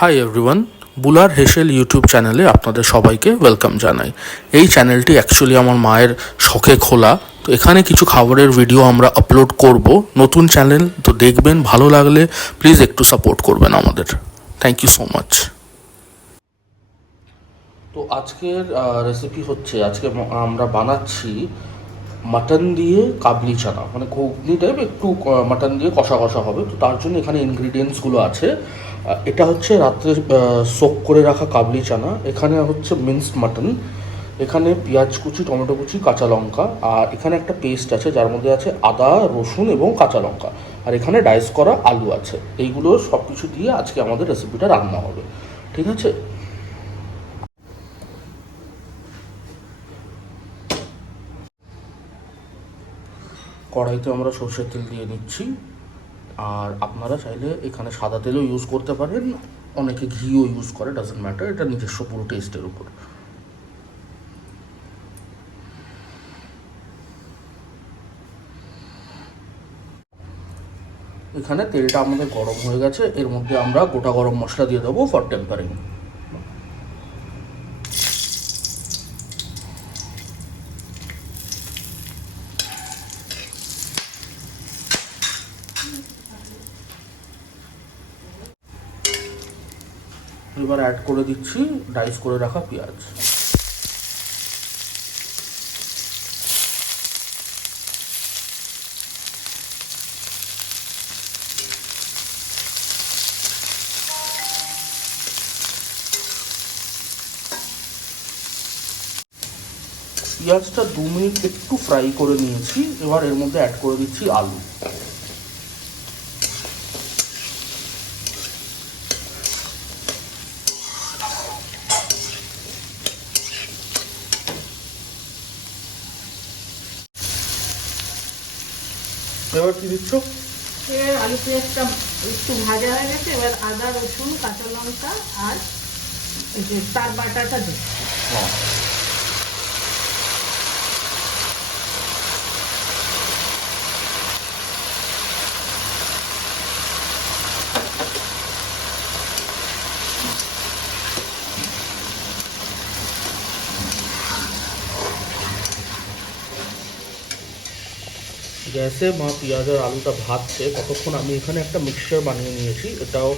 Hi everyone, বুলার হেসেল YouTube চ্যানেলে আপনাদের সবাইকে ওয়েলকাম জানাই। এই চ্যানেলটি অ্যাকচুয়ালি আমার মায়ের শখে খোলা, তো এখানে কিছু খাবারের ভিডিও আমরা আপলোড করব। নতুন চ্যানেল তো দেখবেন, ভালো লাগলে প্লিজ একটু সাপোর্ট করবেন আমাদের। Thank you so much. তো আজকের রেসিপি হচ্ছে, আজকে আমরা বানাচ্ছি মাটন দিয়ে কাবলি চানা, মানে ঘুগনি টাইপ, একটু মাটন দিয়ে কষা কষা হবে। তো তার জন্য এখানে ইনগ্রিডিয়েন্টসগুলো আছে। এটা হচ্ছে রাত্রে সোক করে রাখা কাবলি চানা, এখানে হচ্ছে মিন্সড মাটন, এখানে পেঁয়াজ কুচি, টমেটো কুচি, কাঁচা লঙ্কা, আর এখানে একটা পেস্ট আছে যার মধ্যে আছে আদা, রসুন এবং কাঁচা লঙ্কা, আর এখানে ডাইস করা আলু আছে। এইগুলো সব কিছু দিয়ে আজকে আমাদের রেসিপিটা রান্না হবে, ঠিক আছে? কড়াইতে আমরা সর্ষের তেল দিয়ে নিচ্ছি, আর আপনারা চাইলে এখানে সাদা তেলও ইউজ করতে পারেন, অনেকে ঘিও ইউজ করে, ডাজন্ট ম্যাটার, এটা নিজস্ব পুরো টেস্টের উপর। এখানে তেলটা আমাদের গরম হয়ে গেছে, এর মধ্যে আমরা গোটা গরম মশলা দিয়ে দেবো ফর টেম্পারিং। এবার অ্যাড করে দিচ্ছি ডাইস করে রাখা পেঁয়াজ। পেঁয়াজটা 2 মিনিট একটু ফ্রাই করে নিয়েছি, এবার এর মধ্যে অ্যাড করে দিচ্ছি আলু। এবার কি দিচ্ছ? আলু পেঁয়াজটা একটু ভাজা হয়ে গেছে, এবার আদা, রসুন, কাঁচা লঙ্কা আর তার বাটাটা দিই। গ্যাসে মা পেঁয়াজ আর আলুটা ভাজছে, ততক্ষণ আমি এখানে একটা মিক্সচার বানিয়ে নিয়েছি, এটাও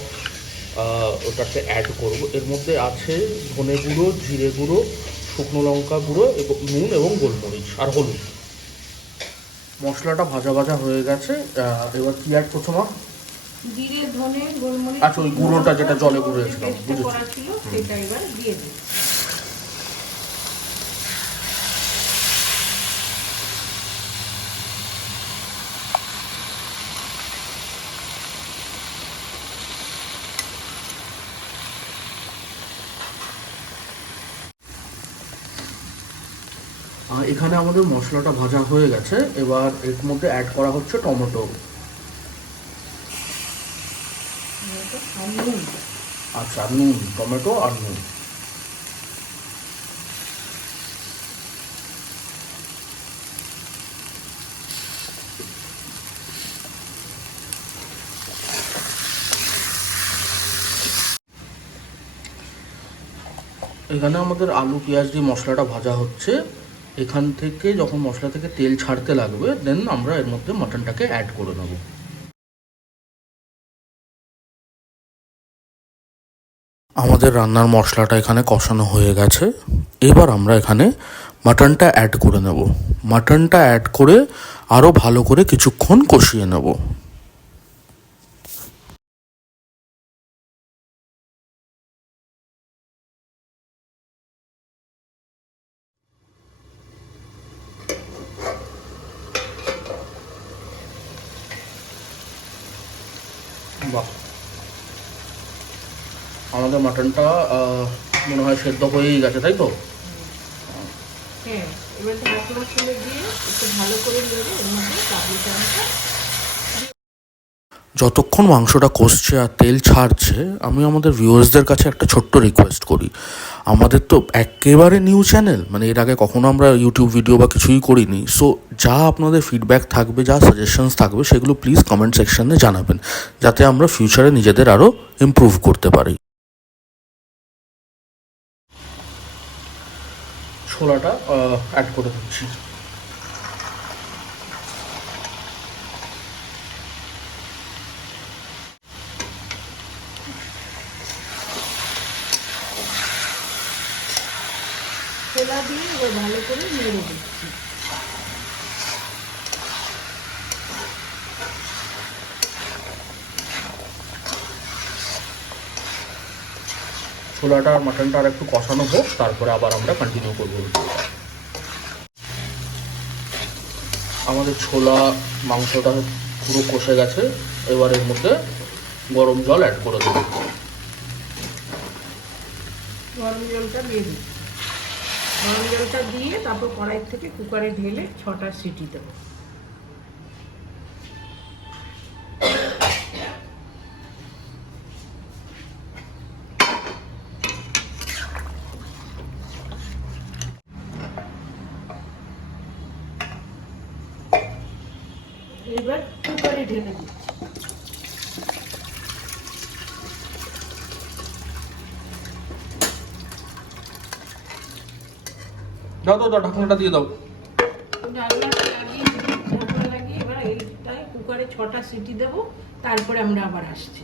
ওটাকে অ্যাড করব। এর মধ্যে আছে ধনে গুঁড়ো, জিরে গুঁড়ো, শুকনো লঙ্কা গুঁড়ো এবং নুন এবং গোলমরিচ আর হলুদ। মশলাটা ভাজা ভাজা হয়ে গেছে, এবার কি অ্যাড করছো মা? জিরে, ধনে, গোলমরিচ, আচ্ছা, ওই গুঁড়োটা যেটা জলে গুঁড়োছিলাম, বুঝেছি, সেটা এবার দিয়ে দিই। এখানে আমাদের মশলাটা ভাজা হয়ে গেছে, এবার এর মধ্যে অ্যাড করা হচ্ছে টমেটো। আচ্ছা, নুন, টমেটো আর নুন। এখানে আমাদের আলু পেঁয়াজ দিয়ে মশলাটা ভাজা হচ্ছে, এখান থেকে যখন মশলা থেকে তেল ছাড়তে লাগবে, দেন আমরা এর মধ্যে মাটনটাকে অ্যাড করে নেব। আমাদের রান্নার মশলাটা এখানে কষানো হয়ে গেছে, এবার আমরা এখানে মাটনটা অ্যাড করে নেব। মাটনটা অ্যাড করে আরও ভালো করে কিছুক্ষণ কষিয়ে নেব। বাহ, আমাদের মাটনটা মনে হয় সেদ্ধ হয়েই গেছে, তাই তো? হ্যাঁ, এবার ঢাকনা খুলে দিয়ে একটু ভালো করে নেড়ে এর মধ্যে কাবলি চানাটা। যতক্ষণ মাংসটা কষছে আর তেল ছাড়ছে, আমি আমাদের ভিউয়ার্সদের কাছে একটা ছোট্ট রিকোয়েস্ট করি। আমাদের তো একেবারে নিউ চ্যানেল, মানে এর আগে কখনো আমরা ইউটিউব ভিডিও বা কিছুই করিনি। সো যা আপনাদের ফিডব্যাক থাকবে, যা সাজেশনস থাকবে, সেগুলো প্লিজ কমেন্ট সেকশনে জানাবেন, যাতে আমরা ফিউচারে নিজেদের আরও ইমপ্রুভ করতে পারি। ছোলাটা অ্যাড করে দিচ্ছি। ছোলা দিয়ে এবার ভালো করে নেড়ে দিচ্ছি। ছোলাটা আর মাটনটা আর একটু কষানো হোক, তারপরে আবার আমরা কন্টিনিউ করবো। আমাদের ছোলা মাংসটা পুরো কষে গেছে, এবার এর মধ্যে গরম জল অ্যাড করে দেবো। গরম জলটা দিয়ে দিই। গরম জলটা দিয়ে তারপর কড়াই থেকে কুকারে ঢেলে 6টা সিটি দেবো। এবার কুকারে ঢেলে দিচ্ছি। দাও দাও দাও, ঢাকনাটা দিয়ে দাও। ঢাকনাটা লাগিয়ে এবার এইটাই কুকারে 6টা সিটি দেবো, তারপরে আমরা আবার আসছি।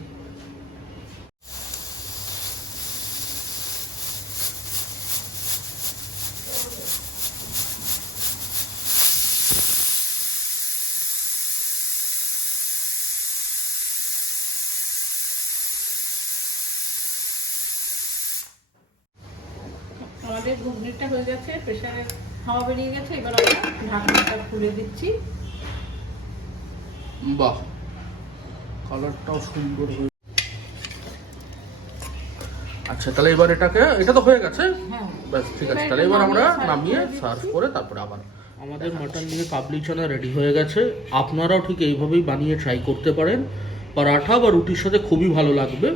আমাদের ঘুগনিটা হয়ে গেছে, প্রেসারে হাওয়া বেরিয়ে গেছে, এবার আমরা ঢাকনাটা খুলে দিচ্ছি। বাহ, কালারটাও সুন্দর হয়ে। আচ্ছা, তাহলে এবার এটা তো হয়ে গেছে। হ্যাঁ, ব্যাস ঠিক আছে, তাহলে এবার আমরা নামিয়ে সার্ভ করে তারপরে আবার আমাদের মাটন দিয়ে কাবলি চানা রেডি হয়ে গেছে। আপনারাও ঠিক এইভাবেই বানিয়ে ট্রাই করতে পারেন। পরাঠা বা রুটির সাথে খুবই ভালো লাগবে।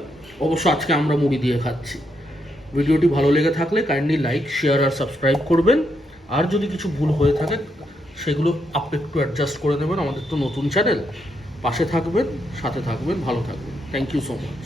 অবশ্য আজকে আমরা মুড়ি দিয়ে খাচ্ছি। ভিডিওটি ভালো লেগে থাকলে কাইন্ডলি লাইক, শেয়ার আর সাবস্ক্রাইব করবেন। আর যদি কিছু ভুল হয়ে থাকে সেগুলো আপনি একটু অ্যাডজাস্ট করে নেবেন। আমাদের তো নতুন চ্যানেল, পাশে থাকবেন, সাথে থাকবেন, ভালো থাকবেন। Thank you so much.